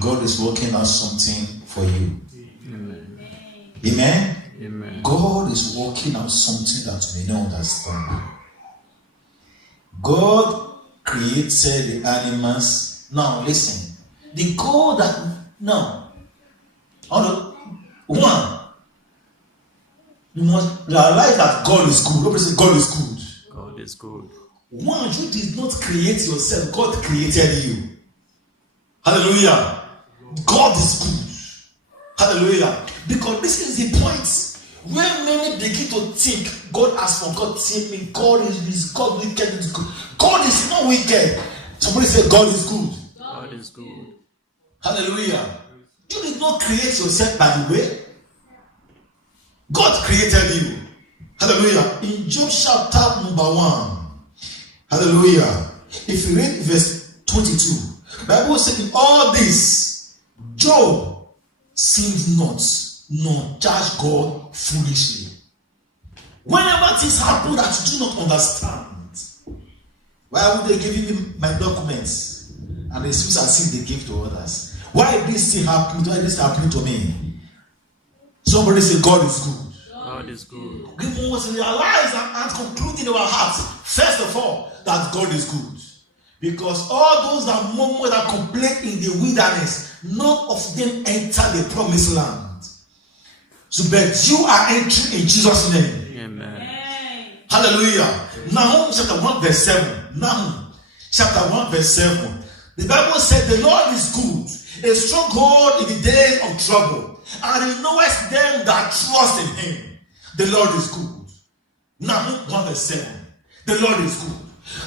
God is working out something for you. Amen. Amen? Amen. God is working out something that you may not understand. God created the animals. Now listen. The God that now, one, you must realize that God is good. Nobody say God is good. God is good. One, you did not create yourself. God created you. Hallelujah. God is good. Hallelujah. Because this is the point. When many begin to think God has forgotten me, God is God wicked is good. God is not wicked. Somebody say God is good. God is good. Hallelujah. You did not create yourself by the way. God created you. Hallelujah. In Job chapter number 1. Hallelujah. If you read verse 22, the Bible says in all this, Job sinned not, nor judged God foolishly. Whenever things happen that you do not understand, why would they give you my documents? And it seems as if they give to others. Why this thing happened? Why this happening to me? Somebody say God is good. God is good. We must realize and conclude in our hearts, first of all, that God is good. Because all those that murmur, that complain in the wilderness, none of them enter the promised land. So, but you are entering in Jesus' name. Amen. Hallelujah. Nahum chapter 1 verse 7. Nahum chapter 1 verse 7. The Bible said the Lord is good, a stronghold in the days of trouble, and he knoweth them that trust in him. The Lord is good. Nahum 1 verse 7. The Lord is good.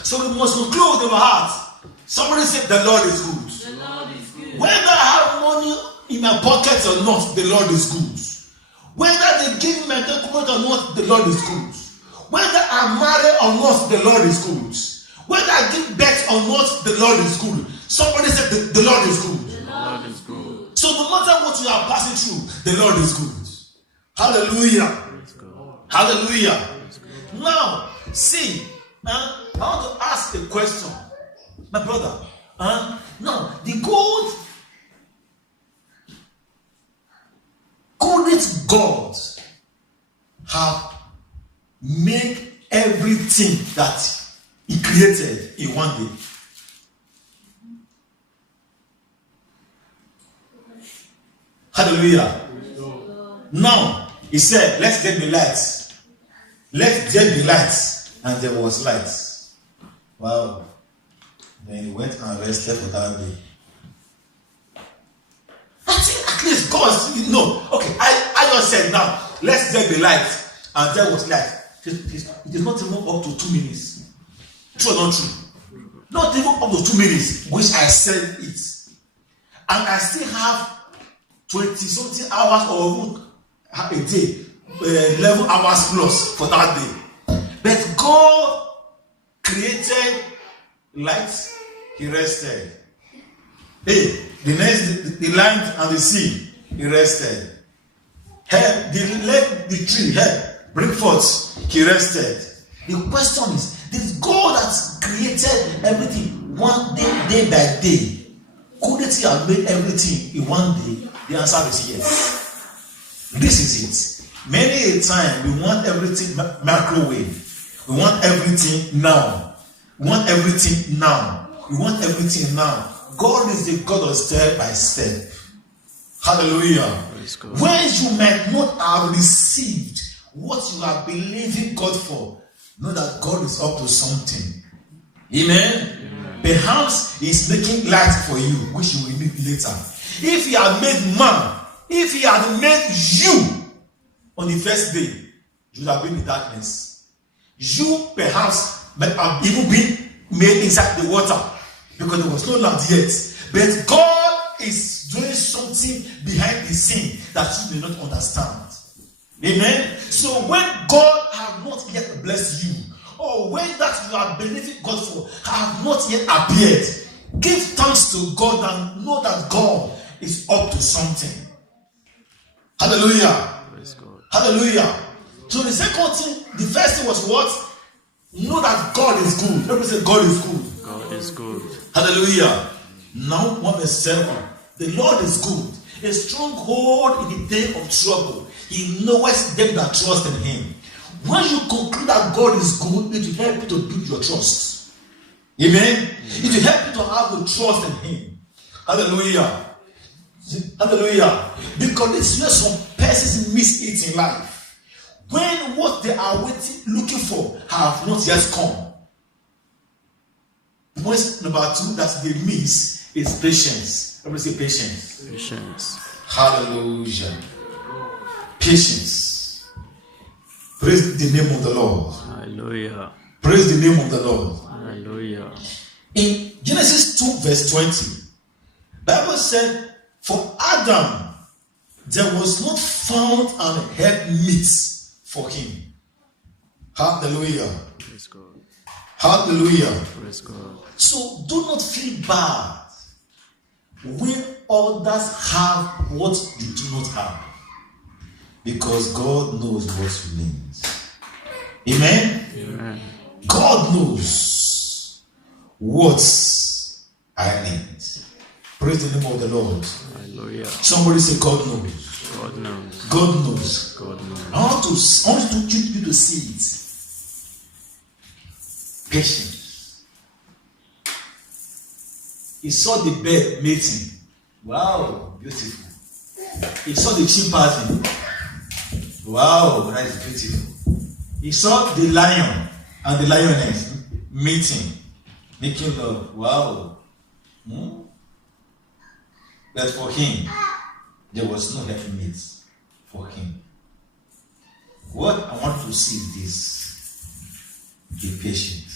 So we must conclude in our hearts. Somebody said the Lord is good. The Lord is good. Whether I have money in my pockets or not, the Lord is good. Whether they give me my document or not, the Lord is good. Whether I'm married or not, the Lord is good. Whether I give birth or not, the Lord is good. Somebody said the Lord is good. The Lord is good. So no matter what you are passing through, the Lord is good. Hallelujah. Hallelujah. Now, see, I want to ask a question, my brother. Now, the God, couldn't God have made everything that He created in one day? Hallelujah. Now, He said, let's get the lights. Let there be lights. And there was light. Wow. Then He went and rested for that day. I think at least God, you know. Okay, I just said now, let there be light. And there was light. It is not even up to 2 minutes. True or not true? Not even up to 2 minutes, which I said it. And I still have 20-something hours or a day, 11 hours plus for that day. But God created light, He rested. Hey, the land and the sea, He rested. Hey, the tree, hey, bring forth, He rested. The question is, this God that created everything one day by day, couldn't He have made everything in one day? The answer is yes. This is it. Many a time we want everything microwave. We want everything now. We want everything now. We want everything now. God is the God of step by step. Hallelujah. When you might not have received what you are believing God for, know that God is up to something. Amen. Perhaps He is making light for you, which you will need later. If He had made man, if He had made you on the first day, you would have been in darkness. You perhaps might have even been made inside the water because there was no land yet. But God is doing something behind the scene that you may not understand. Amen. So when God has not yet blessed you, or when that you are believing God for have not yet appeared, give thanks to God and know that God is up to something. Hallelujah. Hallelujah. So the second thing, the first thing was what? Know that God is good. Everybody say God is good. God is good. Hallelujah. Now 1 verse 7. The Lord is good. A stronghold in the day of trouble. He knoweth them that trust in him. When you conclude that God is good, it will help you to build your trust. Amen? It will help you to have the trust in him. Hallelujah. Hallelujah. Because this is where some persons miss it in life. When what they are looking for have not yet come. Point number 2 that they miss is patience. Everybody say patience. Patience. Hallelujah. Patience. Praise the name of the Lord. Hallelujah. Praise the name of the Lord. Hallelujah. In Genesis 2 verse 20, Bible said, for Adam, there was not found an helpmeet for him. Hallelujah. Praise God. Hallelujah. Praise God. So do not feel bad when others have what you do not have. Because God knows what you need. Amen? Amen. God knows what I need. Praise the name of the Lord. Hallelujah. Somebody say God knows. God knows. God knows. God knows. I want you to see it. Patience. He saw the bird mating. Wow, beautiful. He saw the chimpanzee. Wow, that is beautiful. He saw the lion and the lioness meeting, making love. Wow. But for him, there was no helpmate for him. What I want to see is this: be patient.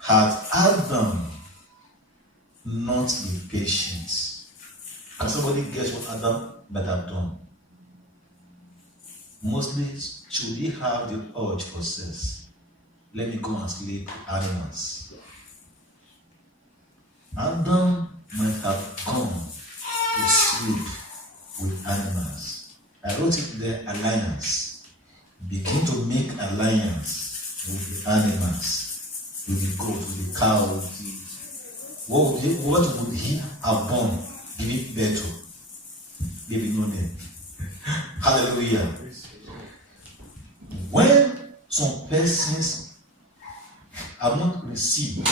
Had Adam not been patient, can somebody guess what Adam might have done? Mostly, should he have the urge for sex? Let me go and sleep with animals. Adam might have gone to sleep with animals. I wrote it there, alliance. Begin to make alliance with the animals, with the goat, with the cow, with the, what would he have born, giving birth to? Maybe no name. Hallelujah. When some persons have not received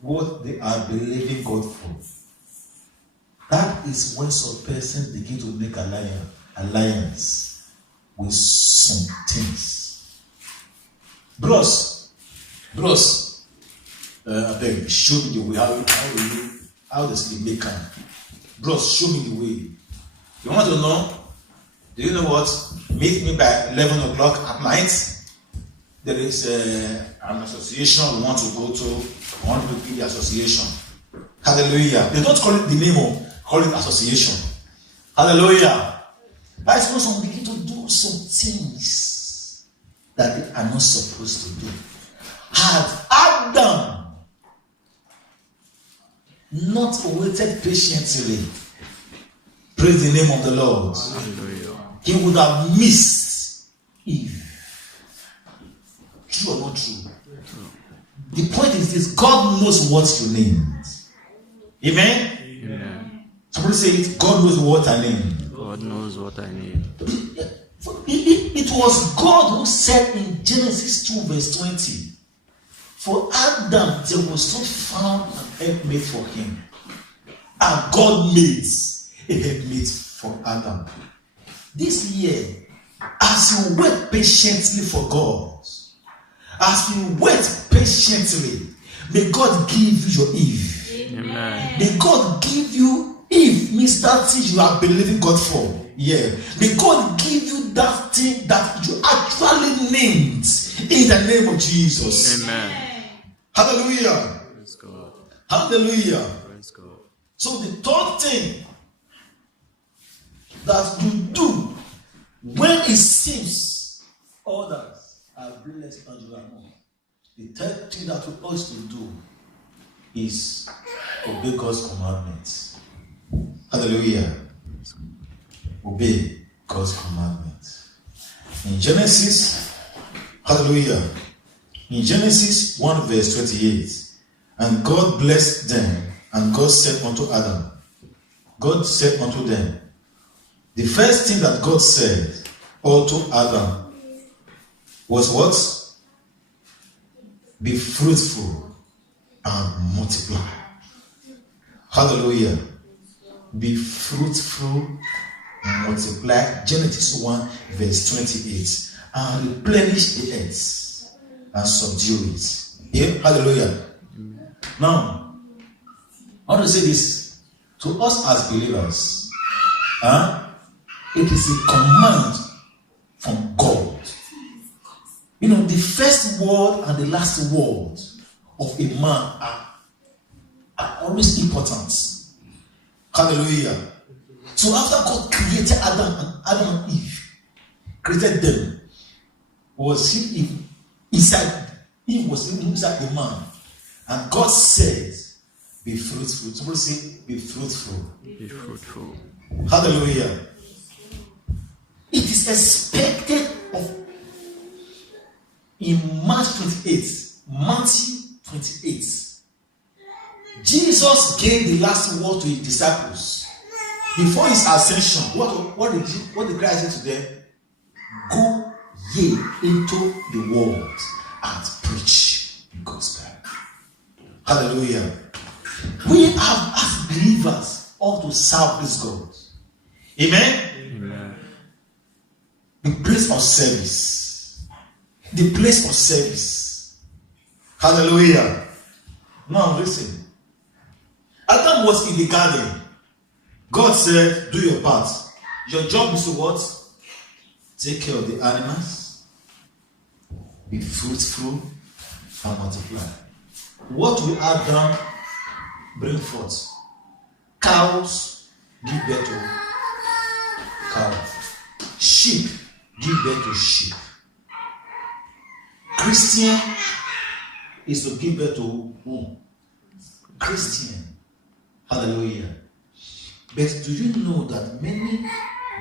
what they are believing God for, that is when some persons begin to make alliance with some things. Bros, I beg, show me the way. How does it make kind? Bros, show me the way. You want to know? Do you know what? Meet me by 11 o'clock at night. There is an association we want to go to. I want to be the association. Hallelujah. They don't call it the name of, call it association. Hallelujah. That's when some begin to do some things that they are not supposed to do. Had Adam not waited patiently, praise the name of the Lord, Hallelujah. he would have missed Eve. True or not true? The point is this: God knows what you need. Amen? Amen. Somebody say it: God knows what I need. God knows what I need. It was God who said in Genesis 2 verse 20, for Adam there was not found an helpmate for him, and God made a helpmate for Adam. This year, as you wait patiently for God, as you wait patiently, may God give you your Eve. Amen. May God give you Eve, means that thing you are believing God for. Yeah. May God give you that thing that you actually named in the name of Jesus. Amen. Hallelujah. Praise God. Hallelujah. Praise God. So the third thing that you do when it seems others are blessed and you are not, the third thing that we ought to do is obey God's commandments. Hallelujah. Obey God's commandments. In Genesis, hallelujah. In Genesis 1 verse 28, and God blessed them, and God said unto Adam, God said unto them, the first thing that God said unto Adam was what? Be fruitful and multiply. Hallelujah. Be fruitful and multiply. Genesis 1 verse 28. And replenish the earth and subdue it. Yeah? Hallelujah. Now, I want to say this to us as believers. It is a command from God. You know, the first word and the last word of a man are always important. Hallelujah. So after God created Adam and Eve, created them, was he inside? Eve was inside the man, and God said, "Be fruitful." Somebody say, "Be fruitful." Be fruitful. Hallelujah. It is expected of in Matthew 28. Jesus gave the last word to his disciples before his ascension. What did Christ say to them? Go ye into the world and preach the gospel. Hallelujah. We have as believers ought to serve this God. Amen. Amen. The place of service. The place of service. Hallelujah. Now listen. Adam was in the garden. God said, do your part. Your job is to what? Take care of the animals. Be fruitful and multiply. What will Adam bring forth? Cows give birth to cows. Sheep give birth to sheep. Christian is to give birth to who? Christian. Hallelujah. But do you know that many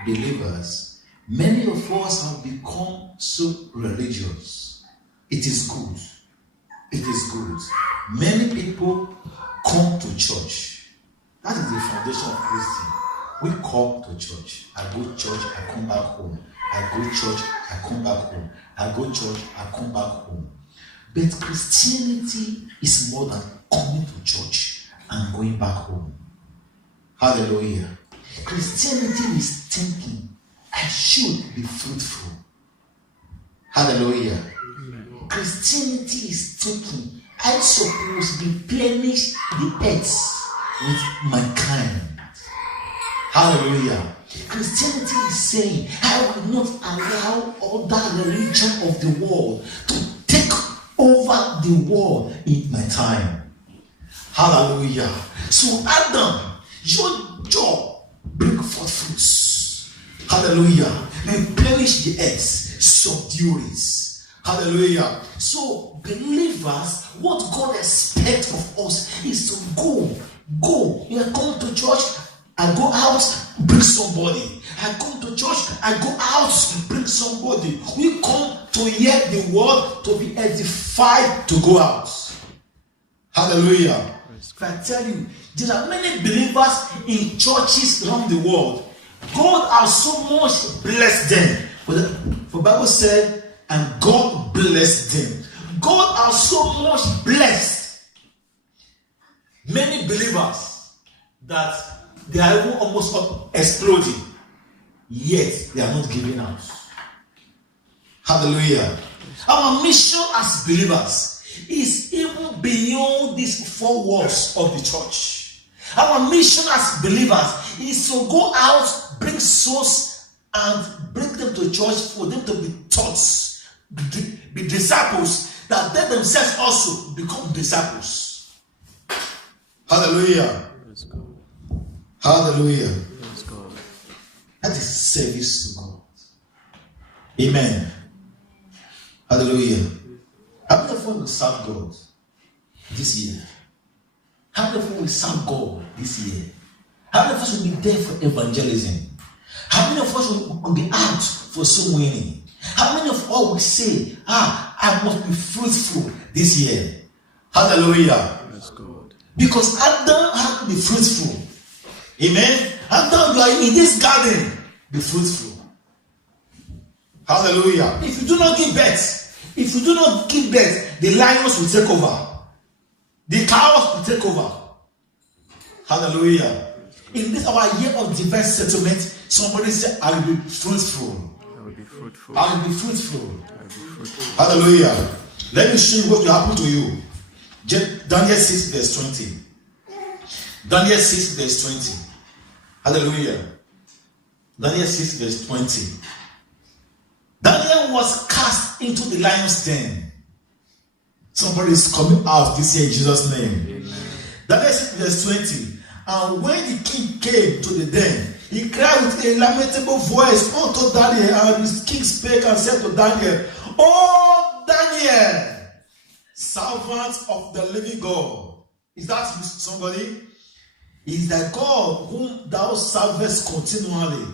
believers, many of us have become so religious? It is good. It is good. Many people come to church. That is the foundation of Christian. We come to church. I go to church, I come back home. I go to church, I come back home. I go to church, I come back home. But Christianity is more than coming to church and going back home. Hallelujah. Christianity is thinking, I should be fruitful. Hallelujah. Amen. Christianity is thinking, I suppose replenish the earth with mankind. Hallelujah. Christianity is saying, I will not allow other religion of the world to take over the world in my time. Hallelujah. So Adam, your job, bring forth fruits. Hallelujah. Replenish the earth, subdue it. Hallelujah. So believers, what God expects of us is to go. You are coming to church, I go out, bring somebody. I come to church, I go out, bring somebody. We come to hear the word, to be edified, to go out. Hallelujah. If I tell you, there are many believers in churches around the world. God has so much blessed them. For Bible said, and God blessed them. God has so much blessed many believers that they are even almost exploding. Yet they are not giving out. Hallelujah. Our mission as believers is even beyond these four walls of the church. Our mission as believers is to go out, bring souls, and bring them to church for them to be taught, be disciples, that they themselves also become disciples. Hallelujah. Let's go. Hallelujah. Let's go. That is service to God. Amen. Hallelujah. How many of us will serve God this year? How many of us will serve God this year? How many of us will be there for evangelism? How many of us will be out for soul winning? How many of us will say, I must be fruitful this year? Hallelujah. Let's go. Because Adam had to be fruitful. Amen. And now you are in this garden. Be fruitful. Hallelujah. If you do not give birth, the lions will take over. The cows will take over. Hallelujah. In this our year of divine settlement, somebody said, I will be fruitful. I will be fruitful. I will be fruitful. I will be fruitful. Hallelujah. Let me show you what will happen to you. Daniel 6 verse 20. Daniel 6 verse 20. Hallelujah. Daniel 6 verse 20. Daniel was cast into the lion's den. Somebody is coming out this year in Jesus' name. Amen. Daniel 6 verse 20. And when the king came to the den, he cried with a lamentable voice unto Daniel, and his king spake and said to Daniel, O Daniel, servant of the living God. Is that you, somebody? Is that God whom thou servest continually,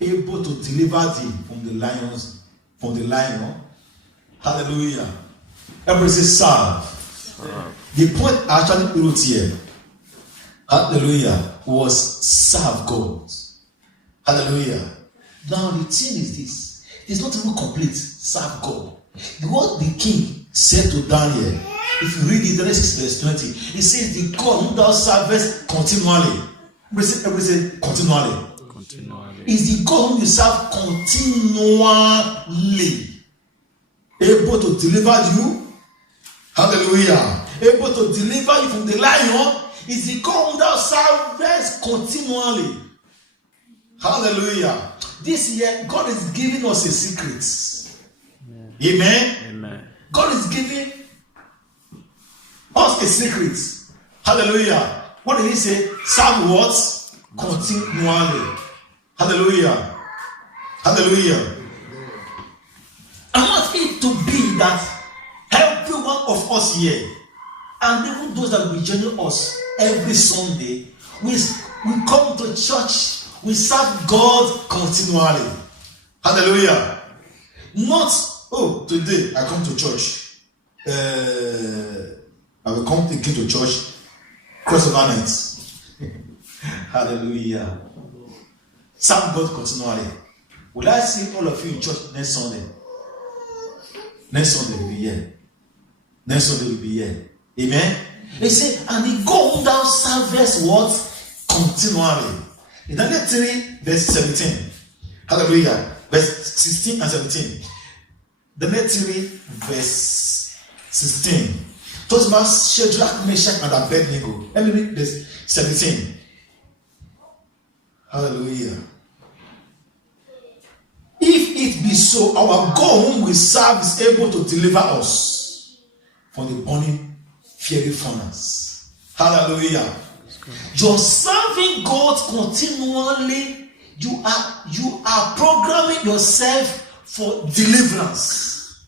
able to deliver thee from the lions, from the lion? Hallelujah. Everybody say serve. The point I actually wrote here, hallelujah, was serve God. Hallelujah. Now the thing is this, it's not even complete. Serve God. What the king said to Daniel, if you read it, Daniel 6 verse 20, it says, the God whom thou servest continually. Everybody say continually. Continually. Is the God whom you serve continually able to deliver you? Hallelujah. Able to deliver you from the lion. Is the God whom thou servest continually. Hallelujah. This year, God is giving us a secret. Amen. Amen. God is giving us a secret. Hallelujah. What did he say? Serve what? Continually. Hallelujah. Hallelujah. I want it to be that every one of us here, and even those that will join us every Sunday, we come to church, we serve God continually. Hallelujah. Not, oh, today I come to church. I will come again to church crossover nights. Hallelujah. Serve God continually. Will I see all of you in church next Sunday? Next Sunday will be here. Next Sunday will be here. Amen. They say, and the God whom thou servest what? Continually. In Daniel 3, verse 17. Hallelujah. Verse 16 and 17. Daniel 3, verse 16. Talks about Shadrach, Meshach, and Abednego. Let me read verse 17. Hallelujah. If it be so, our God whom we serve is able to deliver us from the burning fiery furnace. Hallelujah. You're serving God continually. You are programming yourself for deliverance.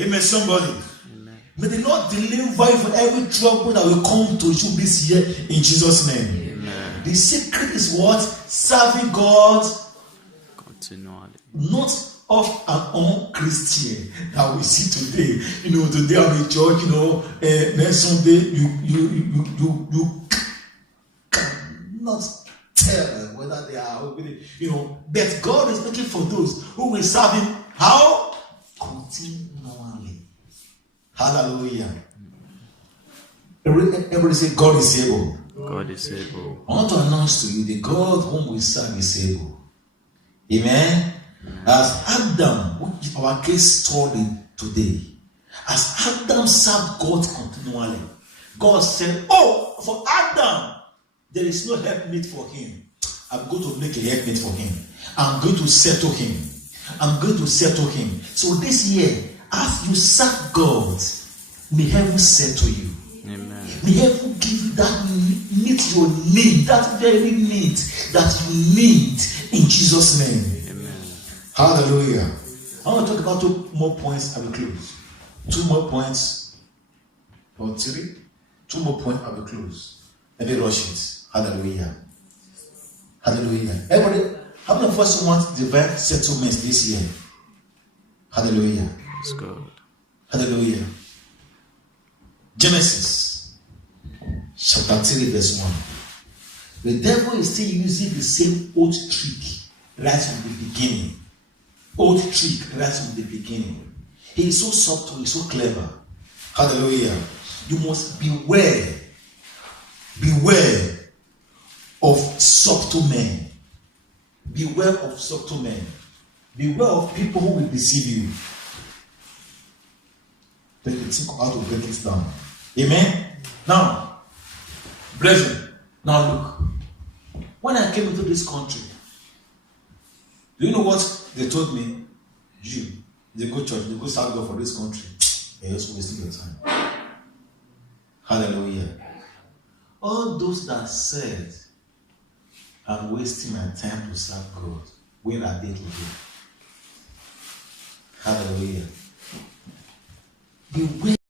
Amen, somebody. Amen. May the Lord deliver you from every trouble that will come to you this year in Jesus' name. Amen. The secret is what? Serving God Continually. not of an un-Christian that we see today. Today I'm in church, next Sunday you cannot tell whether they are, but God is looking for those who will serve Him. How? Continually. Hallelujah. Everybody say, God is able. God is able. I want to announce to you, the God whom we serve is able. Amen. As Adam, which is our case story today, as Adam served God continually, God said, oh, for Adam, there is no helpmate for him. I'm going to make a helpmate for him. I'm going to settle him. I'm going to settle him. So this year, as you serve God, may heaven settle you. Amen. May heaven give you that meet your need, that very need that you need in Jesus' name. Amen. Hallelujah. I want to talk about 2 more points and we close. 2 more points or 3. 2 more points and we close. Let me rush it. Hallelujah. Hallelujah. Everybody, how many of us want divine settlements this year? Hallelujah. It's God. Hallelujah. Genesis chapter 3 verse 1. The devil is still using the same old trick right from the beginning. Old trick right from the beginning. He is so subtle, he is so clever. Hallelujah. You must beware. Beware of subtle men. Beware of subtle men. Beware of people who will deceive you. Then you think how to break it down. Amen? Now, brethren, now look. When I came into this country, do you know what they told me? You, they go church, they go serve God for this country. You're just wasting your time. Hallelujah. All those that said, I'm wasting my time to serve God, where are they today? Hallelujah. Beware